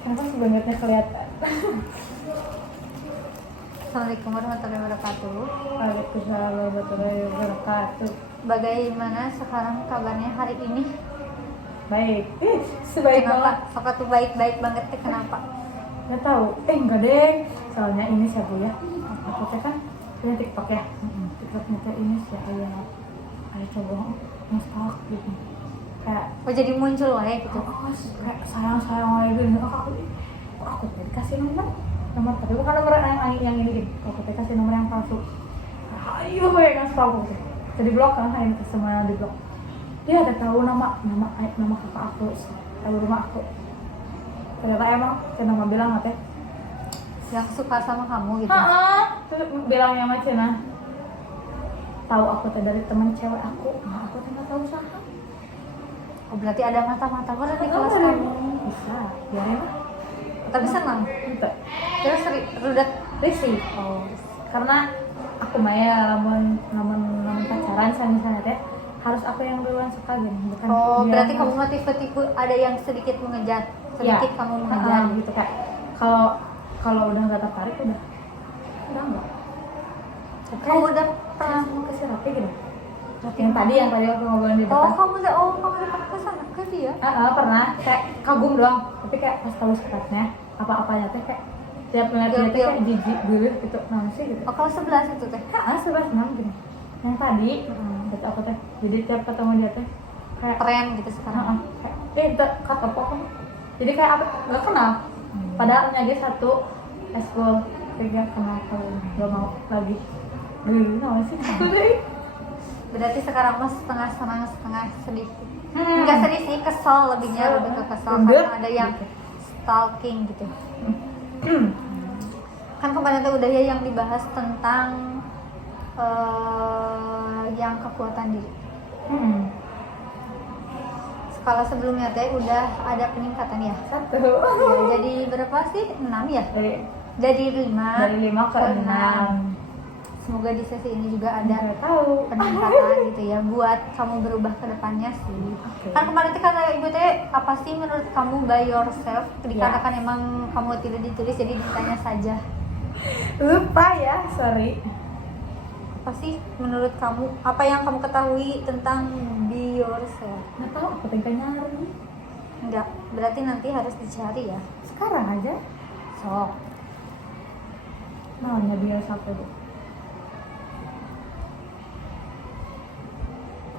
Kenapa sih bangetnya kelihatan? Assalamualaikum warahmatullahi wabarakatuh. Waalaikumsalam warahmatullahi wabarakatuh. Bagaimana sekarang kabarnya hari ini? Baik. Sebaik banget. Kenapa? Sok tuh baik-baik banget teh kenapa? Nggak tahu. Enggak deh. Soalnya ini siapa ya? Aku teh kan punya TikTok ya. TikToknya teh ini sih ayah coba nge-stalk gitu. Kayak Oh jadi muncul wae gitu. kayak sayang lagi gitu. Aku teh dikasih nomor tapi bukan nomor yang ini. Aku teh kasih nomor yang palsu. Ayo ya nge-stalk gitu. Jadi blok kan, ayo semua di blok. Dia ada tahu nama kakak aku, tahu rumah aku. Ternyata emang Cina bilang teh Yang suka sama kamu gitu. bilangnya sama Cina tahu aku teh dari teman cewek aku. Nah aku teh nggak tahu siapa. Oh berarti ada mata-mata baru di kelas kamu. Bisa biarin lah. Tapi senang. Gitu Terus rudet. risih. Oh karena aku maya lamun pacaran saya misalnya teh harus aku yang duluan suka gitu, bukan Oh dia berarti yang kamu tipe-tipe ada yang sedikit mengejar, sedikit kamu mengejar. gitu kayak kalau udah nggak tertarik udah nggak. Kamu udah pernah Mau ke si Rapi gitu. Yang tadi aku ngobrolin di depan. kamu udah ke sana ke dia? Pernah kayak kagum doang, tapi kayak pas tahu sekarangnya apa-apanya teh kayak tiap ngeliat dia teh kayak jijik dulu gitu, nang sih gitu. Oh kalau 11 itu teh? 11 gini. Yang tadi, gitu aku teh, jadi tiap ketemu dia teh kayak Tren gitu sekarang. kayak kata apa kamu? Jadi kayak apa? Gak kenal. Padahal aja satu eskul, kayak gak kenal kalau gak mau lagi. Nggak sih aku deh. Berarti sekarang mas setengah senang setengah sedih. Enggak sedih sih, kesel lebihnya lebih ke kesel karena ada yang stalking gitu. Kan kemarin tuh udah ya yang dibahas tentang yang kekuatan diri. Skala sebelumnya teh udah ada peningkatan ya. 1 Ya, jadi berapa sih? 6 ya? Jadi 5 dari 5 ke 6. Semoga di sesi ini juga ada Nggak tahu peningkatan gitu ya buat kamu berubah ke depannya sih. Kan kemarin tuh kata ibu teh apa sih menurut kamu by yourself? Dikatakan emang kamu tidak ditulis jadi ditanya saja. lupa ya, sorry. Apa sih menurut kamu? Apa yang kamu ketahui tentang be yourself? Nggak tahu, aku pengen nyari Enggak, berarti nanti harus dicari ya. sekarang aja. Sok. Namanya dia siapa tuh?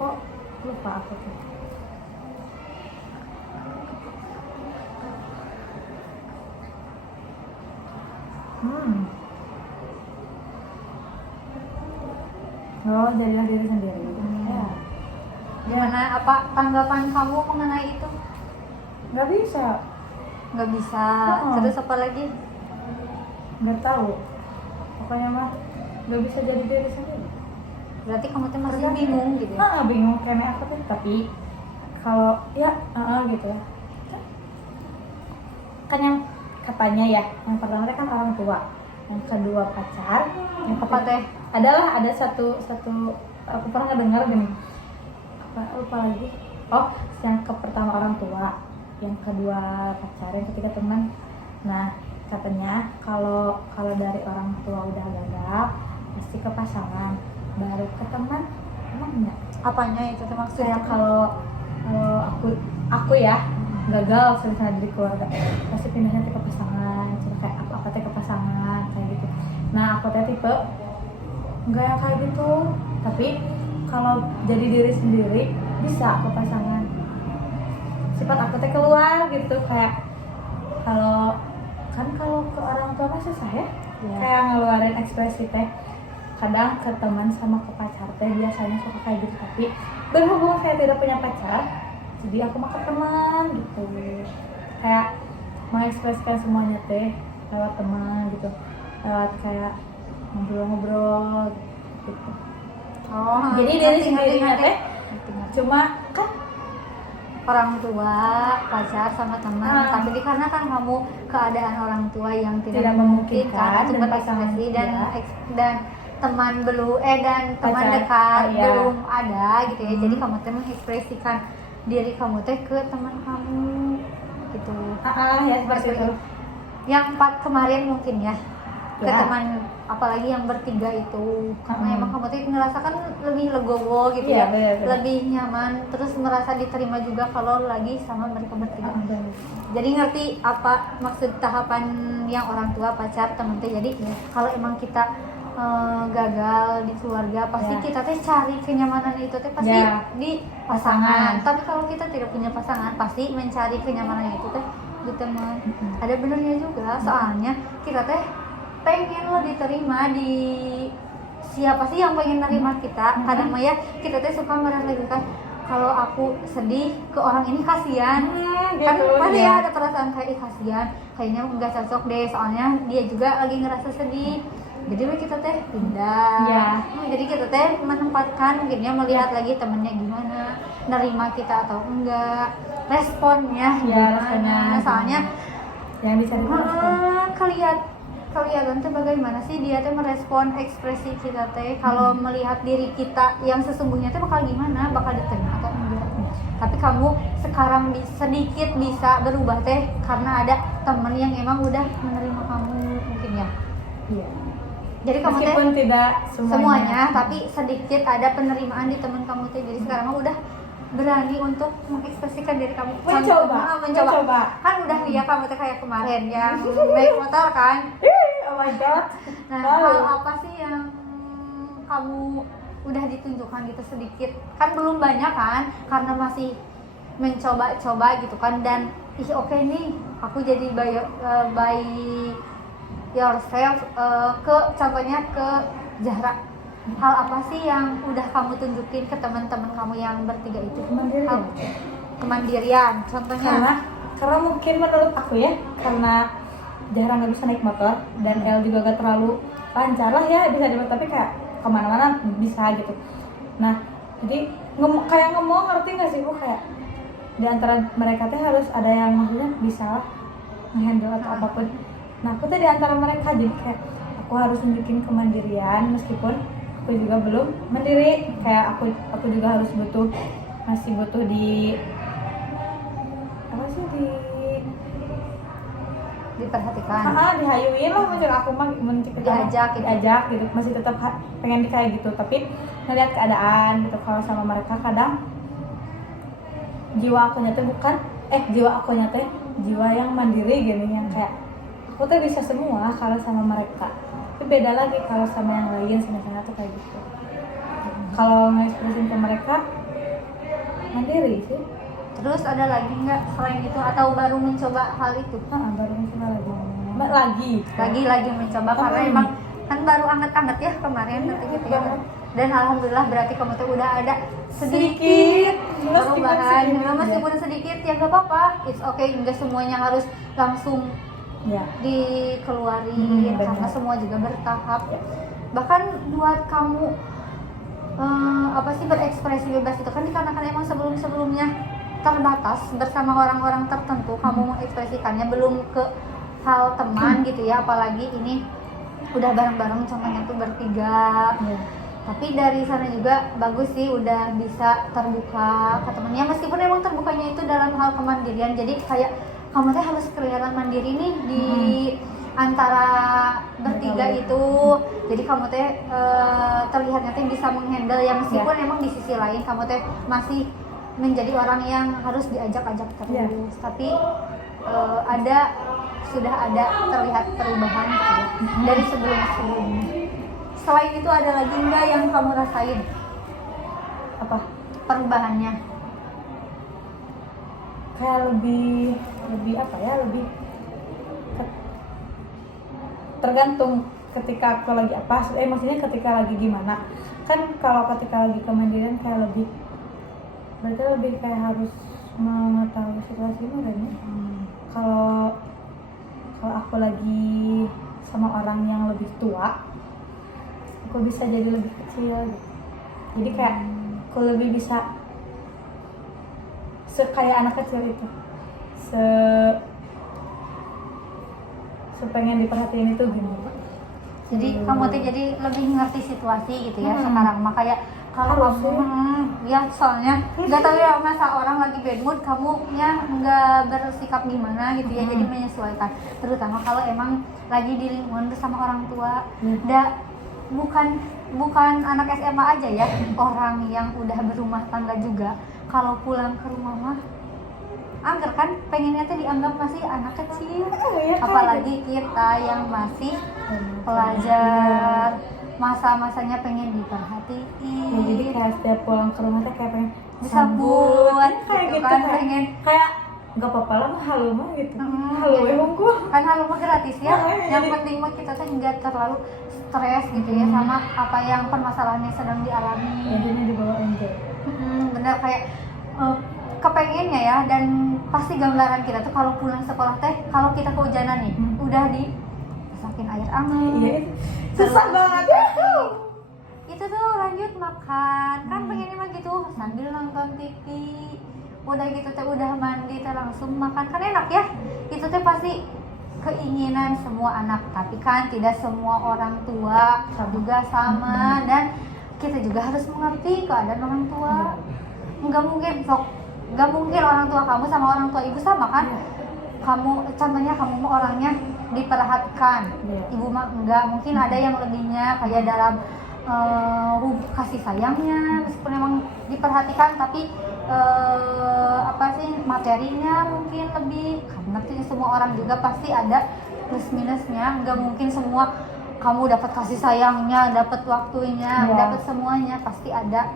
Kok lupa aku tuh? Oh, jadilah diri sendiri. Ya. Gimana apa tanggapan kamu mengenai itu? Nggak bisa. Nggak bisa. Oh. Terus apa lagi? Nggak tahu. Pokoknya mah nggak bisa jadi diri sendiri. Berarti kamu tuh masih bingung gitu ya? Bingung kayak aku tuh. Tapi kalau ya gitu ya. Kan yang katanya ya, yang pertama kan orang tua, yang kedua pacar, yang Apa teh? ada satu aku pernah ngedengar gini. Apa lupa lagi. Oh, yang pertama orang tua, yang kedua pacar, yang ketiga teman. Nah, katanya kalau dari orang tua udah gagal, pasti ke pasangan, baru ke teman. Emang enggak? Apanya itu tuh maksudnya? Kayak kalau aku ya gagal misalnya dari keluarga, pasti pindahnya ke pasangan, kayak apa ke pasangan kayak gitu. Nah aku teh tipe enggak yang kayak gitu, tapi kalau jadi diri sendiri bisa ke pasangan. Sifat aku teh keluar gitu, kayak kalau ke orang tua masih saya kayak ngeluarin ekspresi teh. Kadang ke teman sama ke pacar teh biasanya suka kayak gitu, tapi berhubung saya tidak punya pacar, jadi aku mah ke teman gitu, kayak mengekspresikan semuanya teh lewat teman gitu, lewat kayak ngobrol-ngobrol gitu. Oh, Jadi diri sendirinya teh cuma kan orang tua, pacar sama teman. Tapi dikarenakan kamu keadaan orang tua yang tidak memungkinkan untuk berekspresi dan teman dan teman pacar, dekat belum ada gitu ya. Jadi kamu teh mengekspresikan diri kamu teh ke teman kamu. gitu. Ya seperti itu. Yang kemarin mungkin ya ke Ya. teman, apalagi yang bertiga itu, karena emang kamu tuh ngerasakan lebih legowo gitu Iya, ya, bener. lebih nyaman, terus merasa diterima juga kalau lagi sama mereka bertiga. Jadi ngerti apa maksud tahapan yang orang tua, pacar, temen tuh. Jadi kalau emang kita gagal di keluarga, pasti Ya. kita teh cari kenyamanan itu teh pasti Ya. di pasangan. Tapi kalau kita tidak punya pasangan, pasti mencari kenyamanan itu teh di teman. Ada benernya juga, soalnya kita teh pengen lo diterima di siapa sih yang pengen nerima kita. Kadang mah ya kita teh suka merefleksikan, kalau aku sedih ke orang ini kasihan, kan gitu, pasti ya. ya ada perasaan kayak kasihan, kayaknya nggak cocok deh, soalnya dia juga lagi ngerasa sedih. Jadi kita teh pindah. Ya. Jadi kita teh menempatkan, mungkinnya melihat lagi temennya gimana, nerima kita atau enggak, responnya Ya, gimana. responnya Soalnya yang dicari kelihatan tuh bagaimana sih dia tuh merespon ekspresi kita teh kalau melihat diri kita yang sesungguhnya tuh bakal gimana, bakal diterima atau enggak. Tapi kamu sekarang sedikit bisa berubah teh karena ada temen yang emang udah menerima kamu mungkin ya. Iya. Jadi kamu teh Meskipun tidak semuanya, tapi sedikit ada penerimaan di teman kamu teh. Jadi sekarang mah udah berani untuk mengekspresikan diri kamu. Mencoba. Kan udah ya kamu teh kayak kemarin yang naik motor kan. Oh my god. Nah, Wow. hal apa sih yang kamu udah ditunjukkan gitu sedikit? Kan belum banyak kan, karena masih mencoba-coba gitu kan. Dan oke nih, aku jadi by yourself, ke contohnya ke Zahra. Hal apa sih yang udah kamu tunjukin ke teman-teman kamu yang bertiga itu? Kemandirian. Kemandirian, contohnya. Karena mungkin menurut aku ya, karena jarang nggak bisa naik motor dan El juga gak terlalu lancar lah ya, bisa dibuat, tapi kayak kemana-mana bisa gitu. Nah jadi kayak ngomong, ngerti nggak sih, kok kayak di antara mereka teh harus ada yang maksudnya bisa lah ngehandle atau apapun. Nah aku tuh di antara mereka, jadi kayak aku harus nunjukin kemandirian meskipun aku juga belum mandiri. Kayak aku juga harus masih butuh di apa sih, Diperhatikan. dihayuin lah, maksud aku mah diajak gitu, masih tetap pengen kayak gitu, tapi ngeliat keadaan gitu. Kalau sama mereka kadang jiwa akunya teh jiwa yang mandiri gini, yang kayak aku tuh bisa semua kalau sama mereka. Tapi beda lagi kalau sama yang lain, sama tuh kayak gitu. Kalau ngekspresin ke mereka mandiri sih. Terus ada lagi nggak selain itu, atau baru mencoba hal itu? Baru mencoba lagi mencoba karena emang kan baru anget-anget ya kemarin gitu ya. Dan alhamdulillah berarti kamu tuh udah ada sedikit perubahan. Meskipun sedikit ya nggak apa-apa, it's okay, nggak semuanya harus langsung ya dikeluarin, karena semua juga bertahap. Bahkan buat kamu berekspresi bebas itu kan dikarenakan emang sebelumnya terbatas bersama orang-orang tertentu, kamu mengekspresikannya belum ke hal teman gitu ya, apalagi ini udah bareng-bareng, contohnya tuh bertiga. Tapi dari sana juga bagus sih, udah bisa terbuka ke temennya, meskipun emang terbukanya itu dalam hal kemandirian. Jadi kayak kamu teh harus kelihatan mandiri nih di antara bertiga itu. Jadi kamu teh terlihatnya teh bisa menghandle yang meskipun emang di sisi lain kamu teh masih menjadi orang yang harus diajak-ajak terus. Tapi sudah ada terlihat perubahan gitu ya, dari sebelumnya. Selain itu ada lagi nggak yang kamu rasain? Apa? Perubahannya? Kayak lebih apa ya, lebih tergantung ketika aku lagi apa, maksudnya ketika lagi gimana. Kan kalau ketika lagi kemandirian kayak berarti lebih kayak harus mengetahui situasi kayaknya. Kalau aku lagi sama orang yang lebih tua, aku bisa jadi lebih kecil gitu. Jadi kayak aku lebih bisa kayak anak kecil itu, pengen diperhatiin itu gini. Jadi kamu tuh jadi lebih ngerti situasi gitu ya sekarang. Makanya Kalau kamu ya soalnya nggak tahu ya, masa orang lagi bad mood kamunya nggak bersikap gimana gitu ya, jadi menyesuaikan. Terutama kalau emang lagi di lingkungan bersama orang tua, bukan anak SMA aja ya, orang yang udah berumah tangga juga kalau pulang ke rumah mah angker kan, pengennya tuh dianggap masih anak kecil, apalagi kita yang masih pelajar, masa-masanya pengen diperhatiin. Ya, jadi kayak setiap pulang ke rumah tuh kayak pengen disambut kayak gitu gitu kan, kayak, pengen kayak nggak apa-apa lah halo mah gitu. Halo jadi, emangku kan halo mah gratis ya. Yang jadi- penting mah kita tuh nggak terlalu stres gitu ya sama apa yang permasalahan yang sedang dialami. intinya dibawa enjoy. Bener kayak kepengennya ya, dan pasti gambaran kita tuh kalau pulang sekolah teh, kalau kita kehujanan nih, udah dimasakin air hangat. Iya, susah banget ya. Itu tuh lanjut makan, kan pengennya mah gitu sambil nonton TV. Udah gitu teh udah mandi teh langsung makan, kan enak ya. Itu teh pasti keinginan semua anak, tapi kan tidak semua orang tua juga sama, dan kita juga harus mengerti keadaan orang tua. Nggak mungkin orang tua kamu sama orang tua ibu sama kan. Kamu contohnya kamu mah orangnya diperhatikan, ibu mah enggak, mungkin ada yang lebihnya kayak dalam kasih sayangnya, meskipun emang diperhatikan tapi materinya mungkin lebih, karena semua orang juga pasti ada plus minusnya. Nggak mungkin semua kamu dapat kasih sayangnya, dapat waktunya, dapat semuanya, pasti ada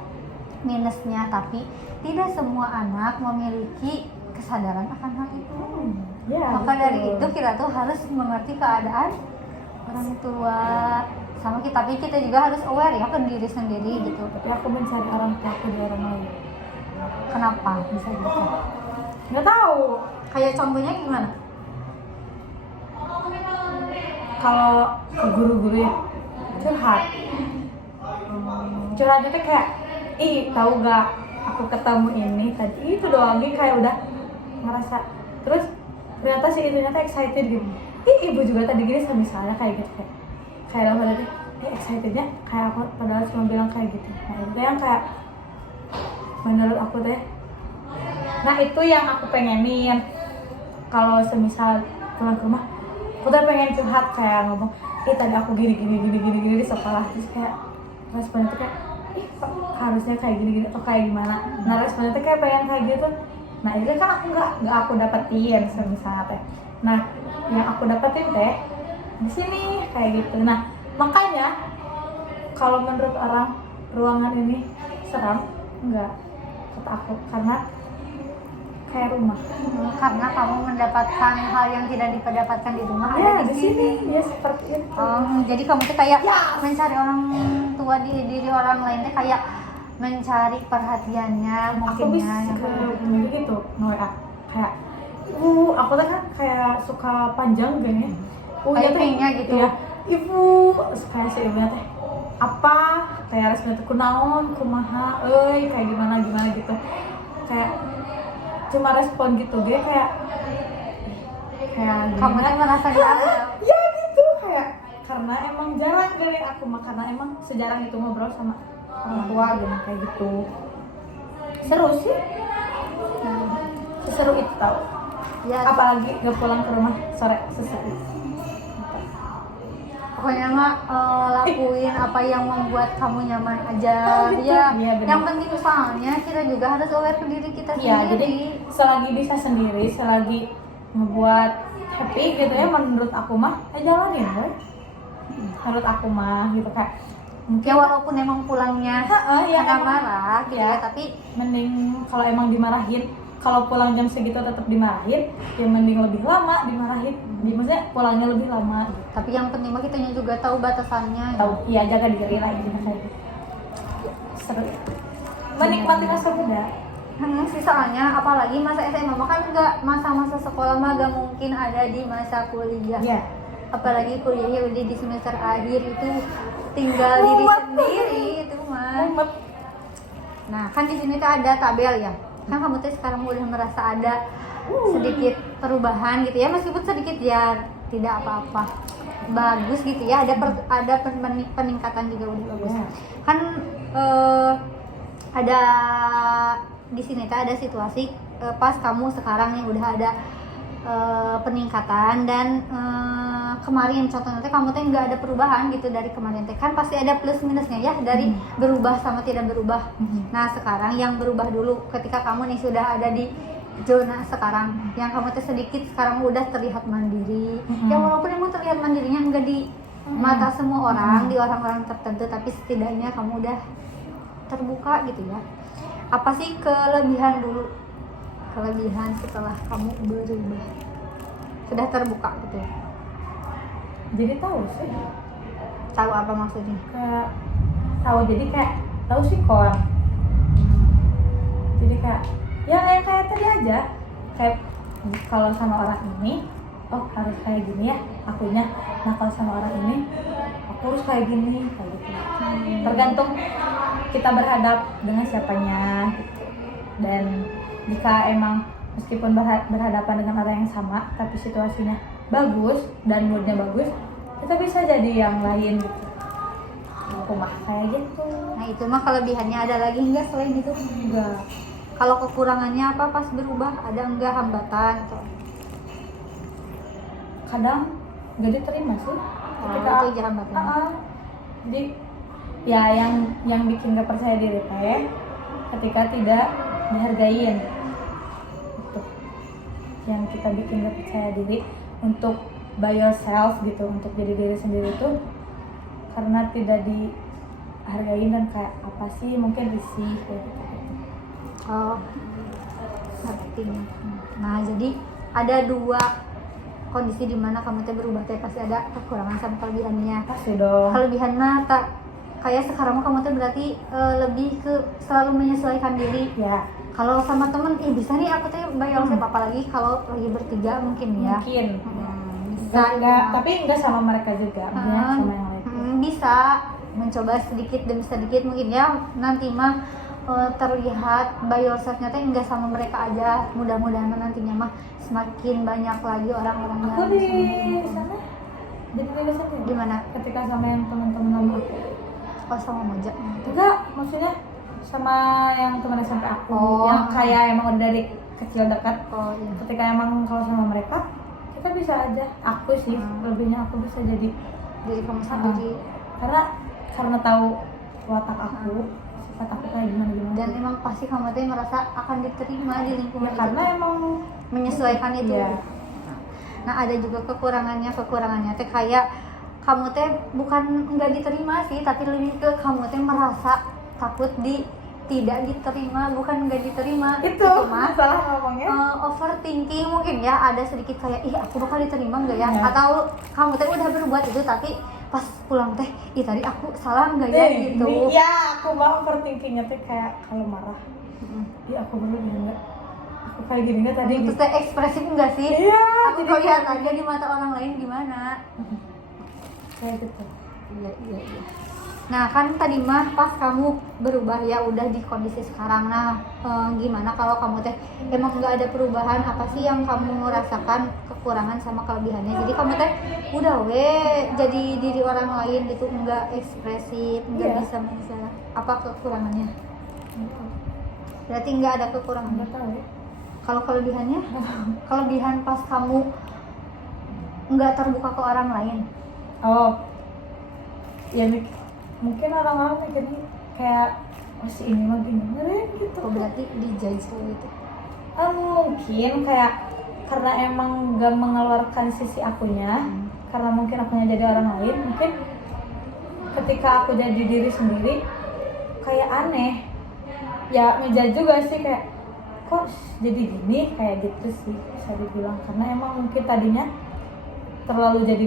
minusnya. Tapi tidak semua anak memiliki kesadaran akan hal itu. Maka dari itu kita tuh harus mengerti keadaan orang tua sama kita, tapi kita juga harus aware ya ke diri sendiri gitu. Tapi aku mencari orang tua aku di orang lain. Kenapa bisa gitu? Nggak tahu. Kayak contohnya gimana? Kalau ke guru-guru ya curhat. Curhatnya tuh kayak, ih tahu gak aku ketemu ini tadi, itu doang nih, kayak udah ngerasa. Terus ternyata si itunya tuh excited gitu. Ih ibu juga tadi gini, misalnya kayak gitu, kayak dalam hal itu excitednya kayak aku padahal cuma bilang kayak gitu. Nah itu yang kayak menurut aku teh, nah itu yang aku pengenin. Kalau semisal pulang ke rumah aku tuh pengen curhat, kayak ngomong, ih tadi aku gini di sekolah. Terus kayak responnya tuh kayak, ih kok harusnya kayak gini atau kayak gimana. Nah responnya tuh kayak pengen kayak gitu. Nah itu kan aku nggak aku dapetin semisal teh. Nah yang aku dapetin teh di sini kayak gitu. Nah makanya kalau menurut orang ruangan ini seram, enggak kata aku, karena kayak rumah. Karena kamu mendapatkan hal yang tidak didapatkan di rumah Ya ada di sini ya seperti itu. Jadi kamu tuh kayak mencari orang tua di diri orang lain tuh kayak mencari perhatiannya Aku bisa gitu nge-WA kayak aku tuh kan kayak suka panjang gini. Typingnya gitu ya. Ibu kayak si ibunya teh apa kayak resmen tuh kunaon kumaha kayak gimana gitu, kayak cuma respon gitu. Dia kayak kamu tuh merasa dianggap. ya gitu, kayak karena emang jarang dari aku mah, karena emang sejarang itu ngobrol sama orang tua gitu, kayak gitu. Seru sih, seseru itu tau Ya, apalagi gak pulang ke rumah sore seseru. pokoknya mah lakuin apa yang membuat kamu nyaman aja. Gitu. Ya, Iya, bener. yang penting soalnya kita juga harus aware ke diri kita Iya, jadi sendiri. selagi bisa sendiri, selagi ngebuat happy gitu ya, menurut aku mah jalanin boy. Menurut aku mah gitu, kayak Ya walaupun emang pulangnya ya, karena emang, marah gitu ya. ya, tapi mending kalau emang dimarahin, kalau pulang jam segitu tetap dimarahin, ya mending lebih lama dimarahin. Maksudnya pulangnya lebih lama gitu. tapi yang penting mah kitanya juga tahu batasannya. Tahu, iya jaga diri lah gitu kayak gitu. Seru. Menikmati masa muda. Sih soalnya apalagi masa SMA mah kan nggak, masa-masa sekolah mah gak mungkin ada di masa kuliah. Iya. Apalagi kuliahnya udah di semester akhir, itu tinggal diri sendiri itu mah. Nah kan di sini tuh ada tabel ya. Kan kamu tuh sekarang udah merasa ada sedikit perubahan gitu ya, meskipun sedikit ya tidak apa-apa. bagus gitu ya, ada peningkatan juga udah bagus. Iya. Kan ada di sini ada situasi pas kamu sekarang nih udah ada peningkatan dan kemarin contohnya kamu tuh nggak ada perubahan gitu dari kemarin teh, kan pasti ada plus minusnya ya dari berubah sama tidak berubah. Nah sekarang yang berubah dulu ketika kamu nih sudah ada di zona sekarang yang kamu tuh sedikit sekarang udah terlihat mandiri, ya walaupun emang terlihat mandirinya enggak di mata semua orang, di orang-orang tertentu, tapi setidaknya kamu udah terbuka gitu ya. Apa sih kelebihan dulu, kelebihan setelah kamu berubah sudah terbuka gitu? Jadi tahu sih, Tahu apa maksudnya? kayak tahu, jadi kayak tahu sih kon. Jadi kayak ya kayak tadi aja, kayak kalau sama orang ini oh harus kayak gini ya akunya, nah kalau sama orang ini aku harus kayak gini, kayak gitu. Tergantung kita berhadap dengan siapanya gitu. Dan jika emang meskipun berhadapan dengan orang yang sama tapi situasinya bagus dan moodnya bagus, kita bisa jadi yang lain gitu. Aku mah kayak gitu. Nah itu mah kelebihannya, ada lagi enggak selain itu? Enggak. Kalau kekurangannya apa pas berubah, ada enggak hambatan atau? Kadang nggak diterima sih Itu aja hambatannya. Jadi ya yang bikin gak percaya diri teh ketika tidak dihargain itu yang kita bikin gak percaya diri untuk by yourself gitu, untuk jadi diri sendiri tuh karena tidak dihargain dan kayak apa sih, mungkin risih kayak gitu. Oh, ngerti. Nah jadi ada dua kondisi di mana kamu teh berubah teh, pasti ada kekurangan sama kelebihannya. Pasti dong. Kelebihan mah tak kayak sekarang mah kamu teh berarti lebih ke selalu menyesuaikan diri. Ya Kalau sama temen, bisa nih aku teh bayar apalagi kalau lagi bertiga mungkin ya. mungkin Bisa. enggak, tapi enggak sama mereka juga, maksudnya sama yang lain. Bisa mencoba sedikit demi sedikit mungkin ya, nanti mah terlihat by yourself-nya teh enggak sama mereka aja. Mudah-mudahan nantinya mah semakin banyak lagi orang-orang Aku yang di bisa. sana jadi diri sendiri. Gimana? Ketika sama yang teman-teman aku. Oh sama Moja. Enggak, maksudnya sama yang teman SMP aku, Oh. yang kayak emang udah dari kecil dekat. Oh iya. Ketika emang kalau sama mereka, kita bisa aja. Aku sih, lebihnya aku bisa jadi Jadi kamu sendiri. karena tahu watak aku, sifat aku kayak gimana. Dan emang pasti kamu teh merasa akan diterima di lingkungan Ya, karena itu. emang Menyesuaikan itu. Iya. Nah ada juga kekurangannya teh kayak kamu teh bukan nggak diterima sih, tapi lebih ke kamu teh merasa takut tidak diterima, bukan nggak diterima. itu mah masalah ngomongnya. overthinking mungkin ya, ada sedikit kayak ih aku bakal diterima nggak ya? Ya. Atau kamu teh udah berbuat itu tapi pas pulang teh ih tadi aku salah nggak ya gitu. Ya aku mau overthinkingnya tuh kayak kalau marah, iya aku bener enggak, aku kayak gini nggak tadi Terus teh ekspresif enggak sih? Iya, Aku jadi lihat aja di mata orang lain gimana. kayak gitu. Iya. Nah kan tadi mah pas kamu berubah ya udah di kondisi sekarang. Nah gimana kalau kamu teh emang nggak ada perubahan, apa sih yang kamu rasakan kekurangan sama kelebihannya? Jadi kamu teh udah jadi diri orang lain gitu, nggak ekspresif, nggak Iya. bisa mengisah. Apa kekurangannya? Berarti nggak ada kekurangannya. Nggak tahu. Kalau kelebihannya? Kelebihan pas kamu nggak terbuka ke orang lain. Oh, ya mungkin orang-orang mikirnya kayak oh si ini mah gini gitu. Oh, berarti dijudge gitu. Mungkin kayak karena emang gak mengeluarkan sisi akunya, karena mungkin akunya jadi orang lain, mungkin ketika aku jadi diri sendiri kayak aneh. Ya ngejudge juga sih, kayak kok jadi gini, kayak gitu sih bisa dibilang, karena emang mungkin tadinya terlalu jadi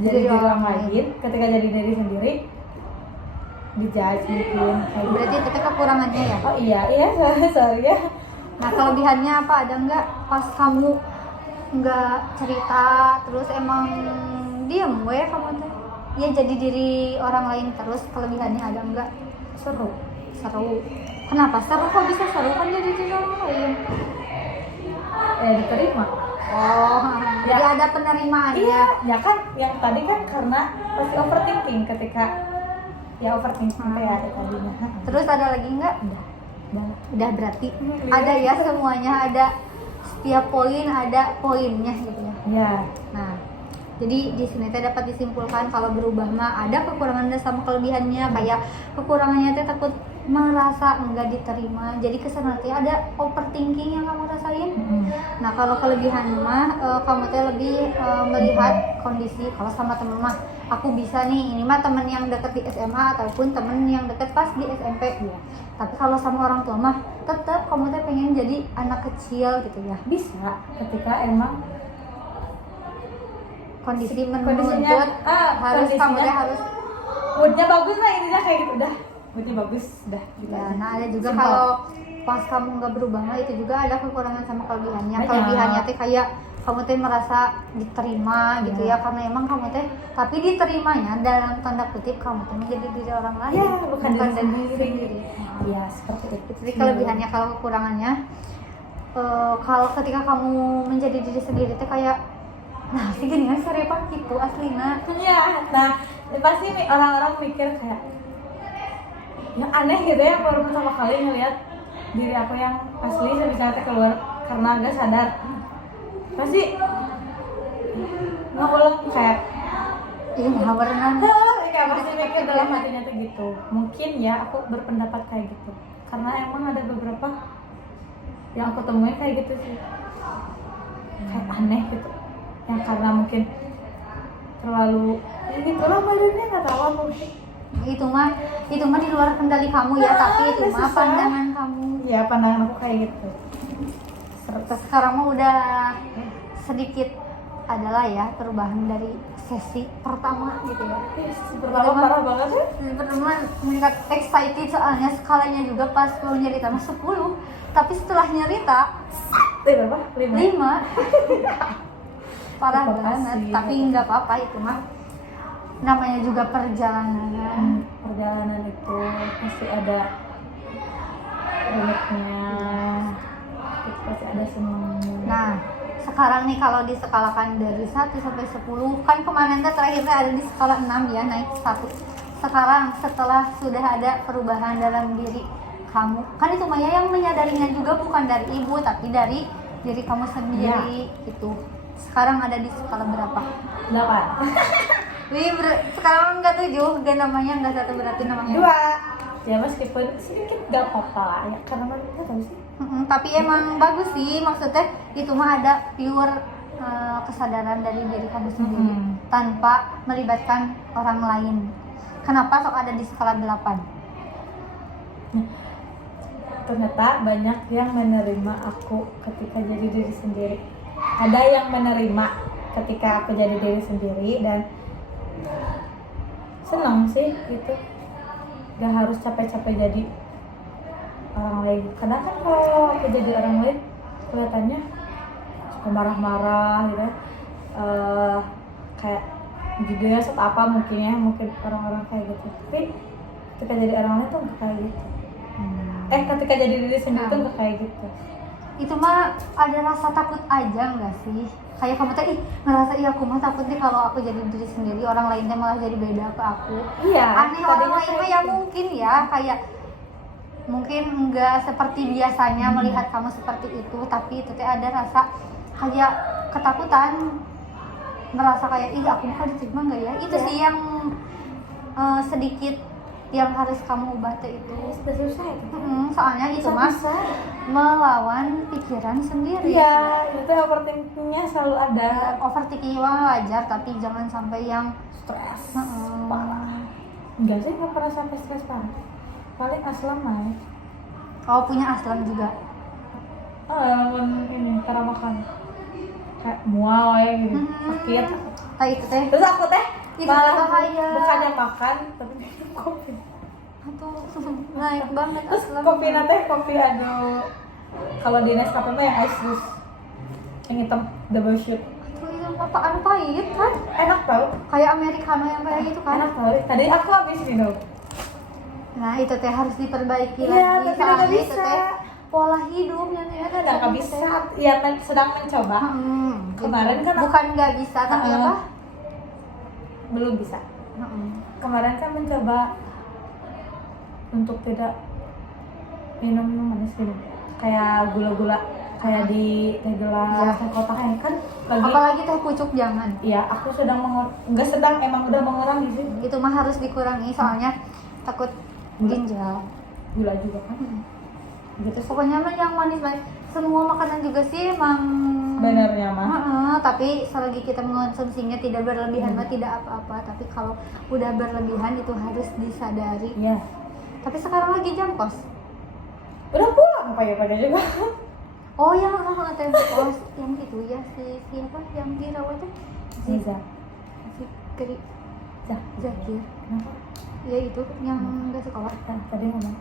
diri orang lain, ketika jadi diri sendiri dijudge mungkin kayak gitu. Berarti itu kekurangannya ya. Oh iya sorry ya. Nah kelebihannya apa, ada nggak pas kamu nggak cerita terus emang diem kamu teh ya jadi diri orang lain terus, kelebihannya ada nggak? Seru. Kenapa seru, kok bisa seru kan jadi diri orang lain? Diterima. Oh, jadi ada penerimaan Iya, ya kan yang tadi kan karena pasti overthinking ketika ya overthinking kayak ada tadinya. Terus ada lagi nggak? Udah. Udah berarti ada ya semuanya, ada setiap poin ada poinnya gitu ya. Ya. Nah, jadi di sini teh dapat disimpulkan kalau berubah mah ada kekurangan dan sama kelebihannya. Kayak kekurangannya teh takut merasa enggak diterima. Jadi kesana teh ada overthinking yang kamu rasain. Nah, kalau kelebihan mah kamu teh lebih melihat kondisi. Kalau sama temen mah aku bisa nih, ini mah temen yang deket di SMA ataupun temen yang deket pas di SMP ya. Tapi kalau sama orang tua mah tetap kamu teh pengen jadi anak kecil gitu ya. Bisa ketika emang Kondisi kondisinya menuntut harus kamu teh harus moodnya bagus lah, intinya kayak gitu udah. Moodnya bagus udah gitu ya. aja. Nah, ada juga Simpel. kalau pas kamu nggak berubah mah itu juga ada kekurangan sama kelebihannya. Banyak. Kelebihannya teh kayak kamu teh merasa diterima gitu ya, karena emang kamu teh tapi diterimanya dalam tanda kutip kamu teh menjadi diri orang lain, Ya, bukan diri diri sendiri. Iya, seperti itu. Jadi kelebihannya, kalau kekurangannya kalau ketika kamu menjadi diri sendiri teh kayak nah sih gini kan sarepan gitu aslina. Iya, nah pasti orang-orang mikir kayak yang aneh gitu ya, baru pertama kali ngeliat diri aku yang asli misalnya keluar karena gak sadar, pasti ngomong kayak Ih, nggak pernah. kayak pasti mikir dalam hatinya tuh gitu. Mungkin ya aku berpendapat kayak gitu karena emang ada beberapa yang aku temuin kayak gitu sih, kayak aneh gitu ya, karena mungkin terlalu ya gitulah badannya, nggak tahu mungkin itu mah di luar kendali kamu ya, tapi itu mah susah. pandangan kamu. ya pandangan aku kayak gitu. Terus sekarang mah udah sedikit adalah ya perubahan dari sesi pertama gitu ya. Pertama parah banget ya. Pertama meningkat excited soalnya skalanya juga pas mau nyerita mah 10, tapi setelah nyerita Berapa? 5. Parah Makasih. banget, tapi nggak apa-apa, itu mah namanya juga perjalanan. Perjalanan itu pasti ada uniknya, pasti ada senangnya. Nah, sekarang nih kalau diskalakan dari 1 sampai 10, kan kemarin tuh terakhirnya ada di skala 6 ya, naik 1. Sekarang setelah sudah ada perubahan dalam diri kamu, kan itu Maya yang menyadarinya juga bukan dari ibu tapi dari diri kamu sendiri gitu. Sekarang ada di skala berapa? 8. Wih, sekarang nggak 7, dan namanya nggak 1 berarti namanya 2. Ya meskipun sedikit gak apa-apa lah ya, karena kan nggak tahu sih. Tapi emang bagus sih, maksudnya itu mah ada pure kesadaran dari diri kamu sendiri tanpa melibatkan orang lain. Kenapa sok ada di skala 8? Ternyata banyak yang menerima aku ketika jadi diri sendiri. Ada yang menerima ketika aku jadi diri sendiri dan senang sih gitu. Gak harus capek-capek jadi orang lain. Karena kan kalau aku jadi orang lain kelihatannya suka marah-marah gitu. Kayak juga ya set apa mungkin ya, mungkin orang-orang kayak gitu. Tapi ketika jadi orang lain tuh gak kayak gitu. Ketika jadi diri sendiri tuh gak kayak gitu. Itu mah ada rasa takut aja nggak sih? Kayak kamu tadi ngerasa iya aku mah takut nih kalau aku jadi diri sendiri, orang lainnya malah jadi beda ke aku. Iya. Aneh orang tadinya lain kayak mah ya gitu. mungkin ya kayak mungkin nggak seperti biasanya melihat kamu seperti itu, tapi itu teh ada rasa kayak ketakutan, merasa kayak ih aku mah diterima nggak ya? Itu Iya. sih yang sedikit yang harus kamu ubah teh itu. Sudah susah itu. Soalnya itu mah Bisa. melawan pikiran sendiri. Iya, itu overthinkingnya selalu ada. Overthinking mah wajar, tapi jangan sampai yang Stres. Heeh. Parah. Enggak sih, nggak pernah sampai stres parah. Paling aslam aja. kau punya aslan juga. Ini cara makan kayak mual ya gitu, sakit. Kayak itu teh. Terus aku teh Itu malah bahaya. bukannya makan tapi minum kopi. Aduh, naik banget Terus aslan. kopi teh kopi aduh, kalau di Nescafe mah yang ice terus yang hitam double shot. Aduh, itu apaan pahit kan? Enak tau, Kayak americano yang kayak gitu kan. enak tau. Tadi aku habis minum. Nah, itu teh harus diperbaiki Iya, lagi. tapi udah Soalnya itu bisa. teh pola hidup yang Ada nggak bisa, ya sedang mencoba. Kemarin kan bukan nggak bisa tapi apa? Belum bisa. Heeh. Kemarin kan mencoba untuk tidak minum manis gitu, kayak gula-gula kayak di teh gelas teh kotak ini kan lagi. Apalagi teh pucuk jangan. Iya, aku nggak sedang, emang udah mengurangi sih. Itu mah harus dikurangi soalnya takut ginjal. Gula juga kan. Gitu sih. Pokoknya mah yang manis-manis. Semua makanan juga sih emang Benernya mah. tapi selagi kita mengonsumsinya tidak berlebihan mah tidak apa-apa. Tapi kalau udah berlebihan itu harus disadari. Iya. Tapi sekarang lagi jam kos. Udah pulang pagi-pagi juga. Oh yang tempo kos yang itu ya si siapa yang dirawatnya? Niza. Si Keri Zakir. Kenapa? Ya itu yang nggak sekolah. Tadi ngomong.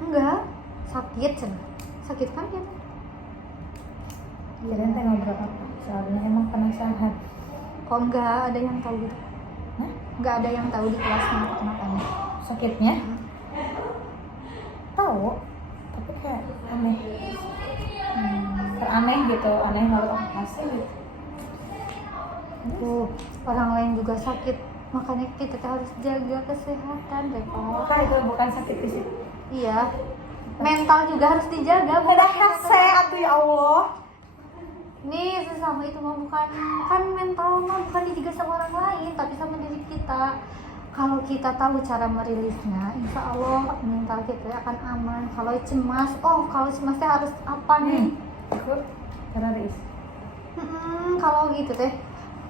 Enggak, sakit cenah. Sakit kan ya? Kirain teh ngobrol apa? Soalnya emang penasaran. Kok enggak ada yang tahu gitu? Hah? Enggak ada yang tahu di kelas kenapa? Sakitnya? Tahu, tapi kayak aneh. Aneh gitu, aneh menurut aku kasih gitu. Tuh, orang lain juga sakit, makanya kita harus jaga kesehatan, Repot. Kan itu bukan sakit fisik. Iya, mental juga harus dijaga. Udah hese atuh ya Allah. Nih sesama itu mah bukan kan mental mah bukan dijaga sama orang lain, tapi sama diri kita. Kalau kita tahu cara merilisnya, insya Allah mental kita akan aman. Kalau cemas, kalau cemasnya harus apa nih? Aku teroris. Kalau gitu teh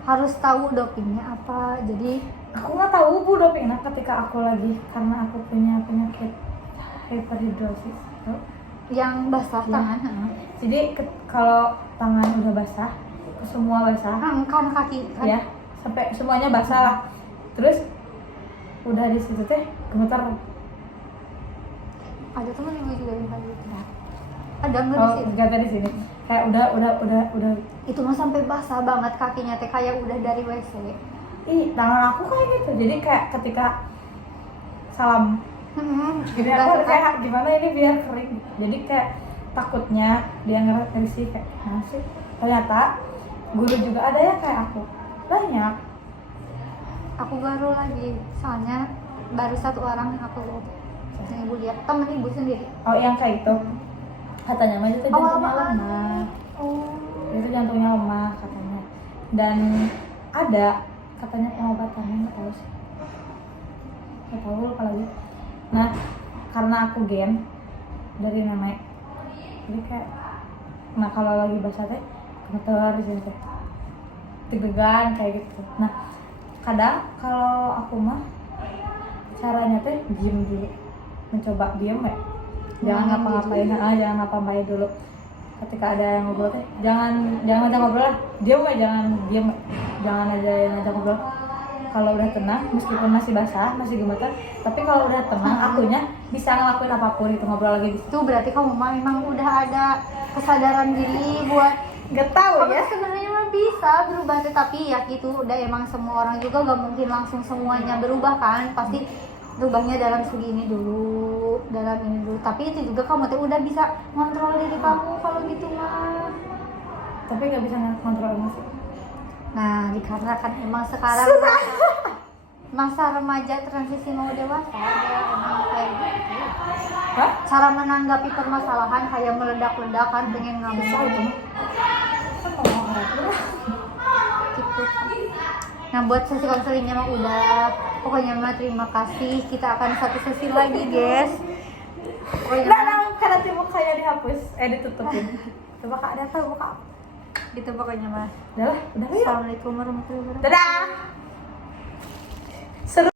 harus tahu dopingnya apa. Jadi Aku nggak tahu bu dopingnya ketika aku lagi, karena aku punya penyakit hyperhidrosis. yang basah Ya. tangan, Jadi kalau tangan udah basah, semua basah, kan kaki kan. ya sampai semuanya basah lah. Terus udah di situ teh gemeter. Ada teman ibu juga yang kayak gitu. Ada nggak di Oh, sini? nggak ada di sini. Kayak udah. Itu mah sampai basah banget kakinya teh kayak udah dari WC. Ih, tangan aku kayak gitu. Jadi kayak ketika salam, jadi aku Basah kan? kayak gimana ini biar kering. Jadi kayak takutnya dia ngeresi kayak sih. Ternyata guru juga ada ya kayak aku. Banyak. Aku baru lagi, soalnya baru satu orang yang aku lihat. Yang ibu lihat, temen ibu sendiri. Oh, yang kayak itu. Katanya mah itu jantungnya Awal-awalan. lemah. Oh. Itu jantungnya lemah katanya. Dan ada katanya pengobatannya, nggak tahu sih. Nggak tahu lupa lagi. Nah, karena aku gen dari nenek, jadi kayak, nah kalau lagi basah teh gemeter di sini teh, deg-degan kayak gitu. Nah, kadang kalau aku mah caranya teh diem dulu, mencoba diem ya, jangan ngapa-ngapain, jangan ngapa-ngapain dulu. Ketika ada yang ngobrol teh, jangan ajak ngobrol lah, diem ya, jangan diem, jangan aja yang ajak ngobrol. Kalau udah tenang, meskipun masih basah, masih gemeter, tapi kalau udah tenang, akunya bisa ngelakuin apapun itu, ngobrol lagi. Itu berarti kamu mah memang udah ada kesadaran diri buat Gak tahu kamu ya. sebenarnya mah bisa berubah, tapi ya gitu udah emang semua orang juga gak mungkin langsung semuanya berubah kan, pasti berubahnya dalam segi ini dulu, dalam ini dulu. Tapi itu juga kamu tuh udah bisa ngontrol diri kamu kalau gitu mah. Tapi nggak bisa ngontrol emosi. Nah, dikarenakan emang sekarang masa remaja transisi mau dewasa, ya emang kayak gitu. Hah? Cara menanggapi permasalahan kayak meledak-ledak kan, pengen ngamuk gitu. Gitu. Nah, buat sesi konselingnya mah udah. Pokoknya mah terima kasih. Kita akan satu sesi lagi, guys. Pokoknya mah Karena tiba kayak dihapus, ditutupin. Coba kak ada tahu buka. gitu pokoknya mah. Udah lah, udah ya. Assalamualaikum warahmatullahi wabarakatuh. Dadah.